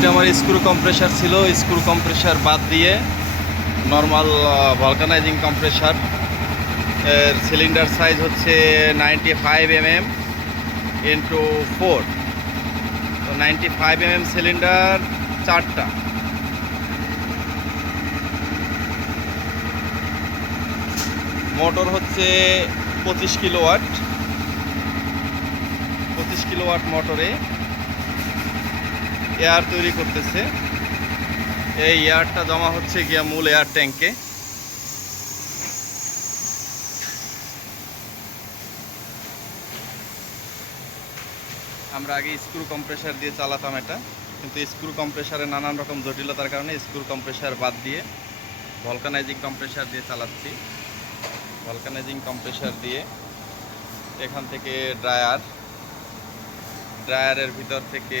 এটা আমার screw compressor ছিল, স্ক্রু কম্প্রেসার বাদ দিয়ে নর্মাল ভলকানাইজিং কম্প্রেসার এর সিলিন্ডার সাইজ হচ্ছে 95 mm ইন্টু 4। তো 95 mm সিলিন্ডার 4টা। মোটর হচ্ছে 25 কিলোওয়াট। 25 কিলোওয়াট মোটরে এয়ার তৈরি করতেছে। এই এয়ারটা জমা হচ্ছে গিয়া মূল এয়ার ট্যাঙ্কে। আমরা আগে স্ক্রু কম্প্রেসার দিয়ে চালাতাম এটা, কিন্তু স্ক্রু কম্প্রেসারে নানান রকম জটিলতার কারণে স্ক্রু কম্প্রেসার বাদ দিয়ে ভলকানাইজিং কম্প্রেসার দিয়ে চালাচ্ছি। ভলকানাইজিং কম্প্রেসার দিয়ে এখান থেকে ড্রায়ারের ভিতর থেকে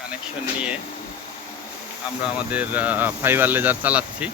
কানেকশন নিয়ে আমরা আমাদের ফাইবার লেজার চালাচ্ছি।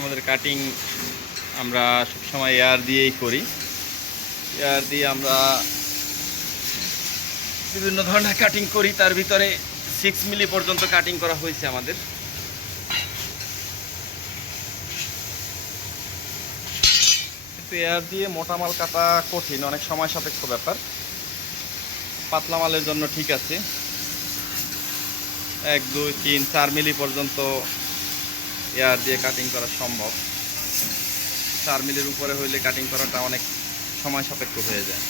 আমাদের কাটিং আমরা সবসময় এয়ার দিয়েই করি। এয়ার দিয়ে আমরা বিভিন্ন ধরনের কাটিং করি, তার ভিতরে 6 মিলি পর্যন্ত কাটিং করা হয়েছে আমাদের। কিন্তু এয়ার দিয়ে মোটা মাল কাটা কঠিন, অনেক সময় সাপেক্ষ ব্যাপার। পাতলা মালের জন্য ঠিক আছে, 1 2 3 4 মিলি পর্যন্ত এয়ার দিয়ে কাটিং করা সম্ভব। 4 মিলির উপরে হইলে কাটিং করাটা অনেক সময় সাপেক্ষ হয়ে যায়।